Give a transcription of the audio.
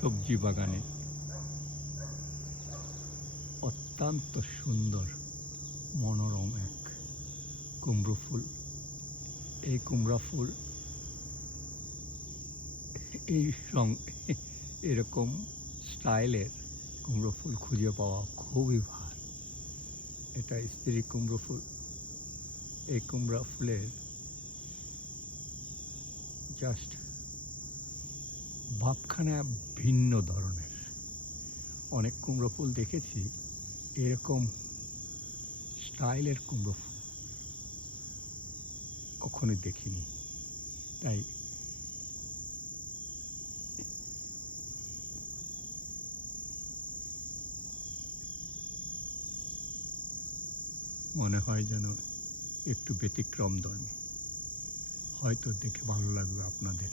সবজি বাগানে অত্যন্ত সুন্দর মনোরম এক কুমড়ো ফুল। এই কুমড়া ফুল এই রং এরকম স্টাইলের কুমড়ো ফুল খুঁজে পাওয়া খুবই ভার। এটা স্ত্রী কুমড়ো ফুল। এই কুমড়া ফুলের জাস্ট ভাবখানা ভিন্ন ধরনের। অনেক কুমড়ো ফুল দেখেছি, এরকম স্টাইলের কুমড়ো ফুল কখনোই দেখিনি। তাই মনে হয় যেন একটু ব্যতিক্রমধর্মী। হয়তো দেখে ভালো লাগবে আপনাদের।